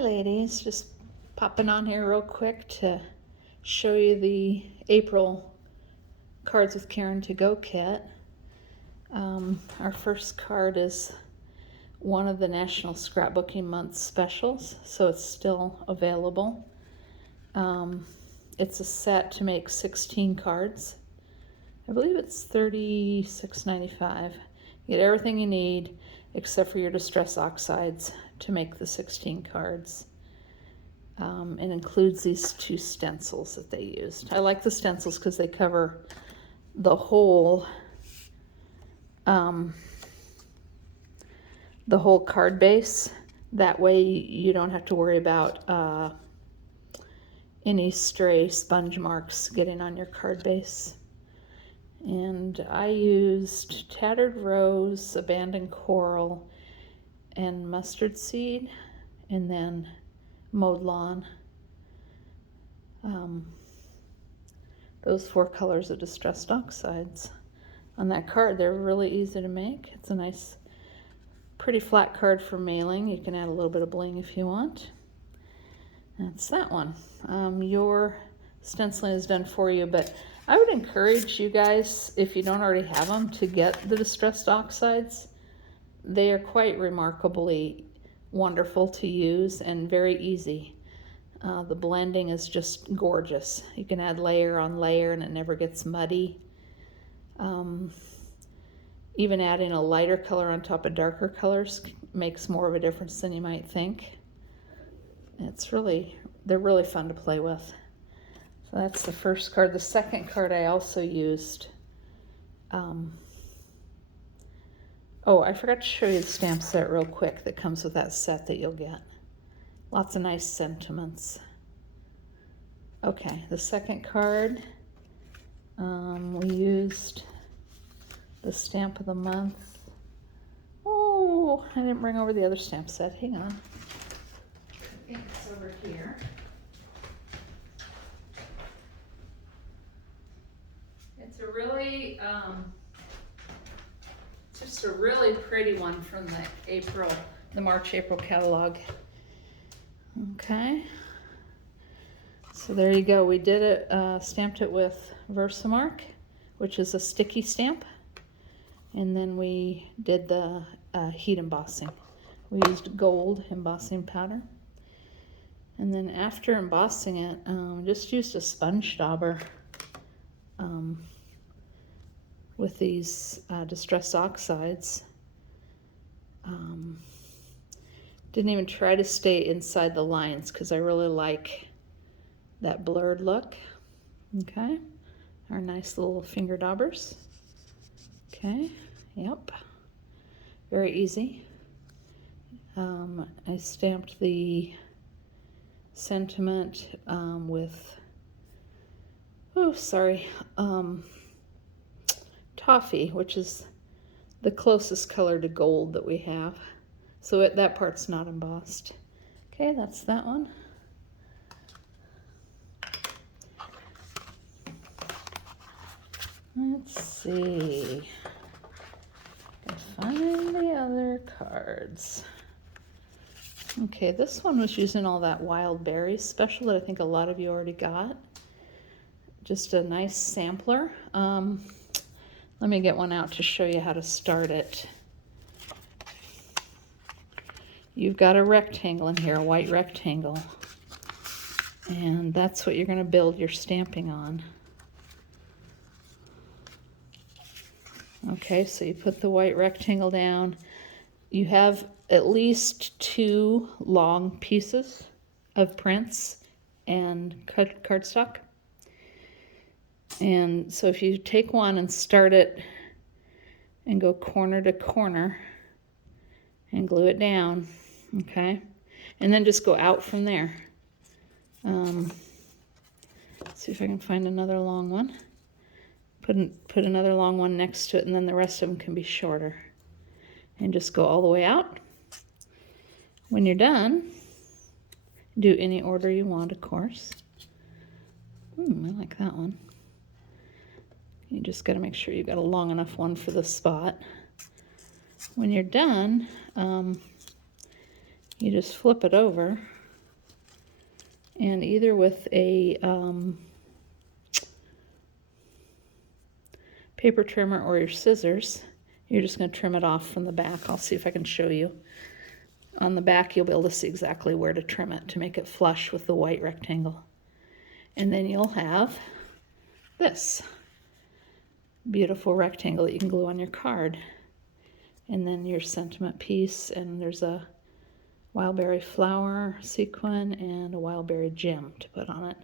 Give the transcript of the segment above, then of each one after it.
ladies, just popping on here real quick to show you the April Cards with Karen to Go kit. Our first card is one of the National Scrapbooking Month specials, so it's still available. It's a set to make 16 cards. I believe it's $36.95. You get everything you need except for your Distress Oxides to make the 16 cards. It includes these 2 stencils that they used. I like the stencils because they cover the whole card base. That way you don't have to worry about any stray sponge marks getting on your card base. And I used Tattered Rose, Abandoned Coral, and Mustard Seed, and then Mowed Lawn. Those 4 colors of Distressed Oxides. On that card, they're really easy to make. It's a nice, pretty flat card for mailing. You can add a little bit of bling if you want. That's that one. Your stenciling is done for you, but I would encourage you guys, if you don't already have them, to get the Distressed Oxides. They are quite remarkably wonderful to use and very easy. The blending is just gorgeous. You can add layer on layer and it never gets muddy. Even adding a lighter color on top of darker colors makes more of a difference than you might think. They're really fun to play with. So that's the first card. The second card I also used. Oh, I forgot to show you the stamp set real quick that comes with that set that you'll get. Lots of nice sentiments. Okay, the second card, we used the Stamp of the Month. Oh, I didn't bring over the other stamp set. Hang on. I think it's over here. It's a really, just a really pretty one from the March-April catalog. Okay, so there you go. We did it, stamped it with Versamark, which is a sticky stamp, and then we did the heat embossing. We used gold embossing powder, and then after embossing it, just used a sponge dauber with these Distress Oxides. Didn't even try to stay inside the lines because I really like that blurred look. Okay, our nice little finger daubers. Okay, yep, very easy. I stamped the sentiment with, toffee, which is the closest color to gold that we have. So that part's not embossed. Okay, that's that one. Let's see. I can find the other cards. Okay, this one was using all that Wild Berries special that I think a lot of you already got. Just a nice sampler. Let me get one out to show you how to start it. You've got a rectangle in here, a white rectangle, and that's what you're going to build your stamping on. Okay, so you put the white rectangle down. You have at least 2 long pieces of prints and cardstock. And so if you take one and start it and go corner to corner and glue it down, okay, and then just go out from there. See if I can find another long one. Put another long one next to it, and then the rest of them can be shorter. And just go all the way out. When you're done, do any order you want, of course. I like that one. You just got to make sure you got a long enough one for the spot. When you're done, you just flip it over And either with a paper trimmer or your scissors, you're just going to trim it off from the back. I'll see if I can show you. On the back, you'll be able to see exactly where to trim it to make it flush with the white rectangle. And then you'll have this beautiful rectangle that you can glue on your card. And then your sentiment piece, and there's a wildberry flower sequin and a wildberry gem to put on it.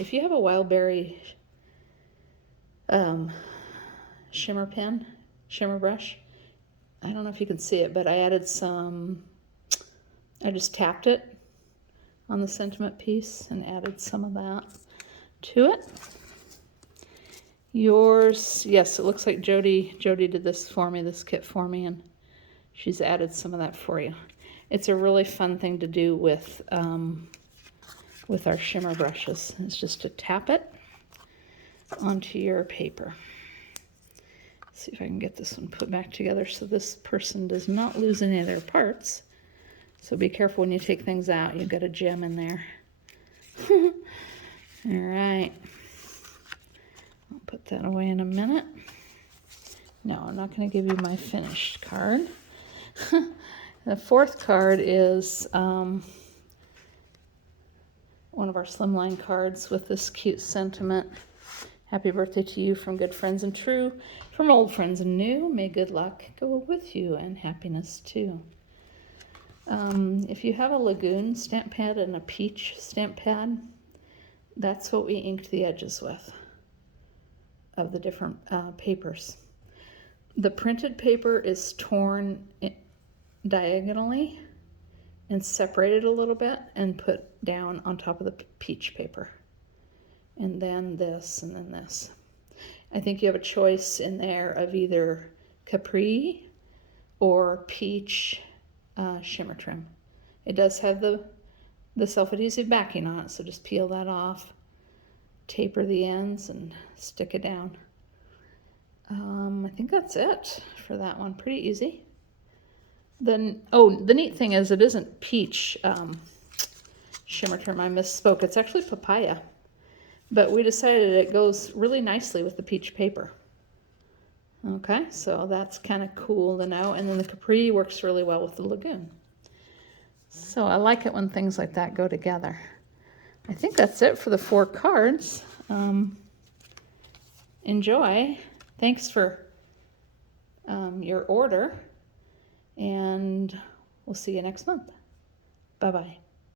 If you have a wildberry shimmer pen, shimmer brush, I don't know if you can see it, but I added some, I just tapped it on the sentiment piece and added some of that to it. Yours, yes, it looks like Jody did this for me, this kit for me, and she's added some of that for you. It's a really fun thing to do with our shimmer brushes. It's just to tap it onto your paper. Let's see if I can get this one put back together so this person does not lose any of their parts. So be careful when you take things out. You've got a gem in there. All right. I'll put that away in a minute. No, I'm not going to give you my finished card. The fourth card is one of our slimline cards with this cute sentiment. Happy birthday to you from good friends and true, from old friends and new. May good luck go with you and happiness too. If you have a Lagoon stamp pad and a peach stamp pad, that's what we inked the edges with of the different papers. The printed paper is torn diagonally and separated a little bit and put down on top of the peach paper. And then this, and then this. I think you have a choice in there of either Capri or peach shimmer trim. It does have the self-adhesive backing on it, so just peel that off, taper the ends, and stick it down. I think that's it for that one. Pretty easy. Then, oh, the neat thing is it isn't peach shimmer trim. I misspoke. It's actually papaya. But we decided it goes really nicely with the peach paper. Okay, so that's kind of cool to know. And then the Capri works really well with the Lagoon. So I like it when things like that go together. I think that's it for the 4 cards. Enjoy. Thanks for your order. And we'll see you next month. Bye-bye.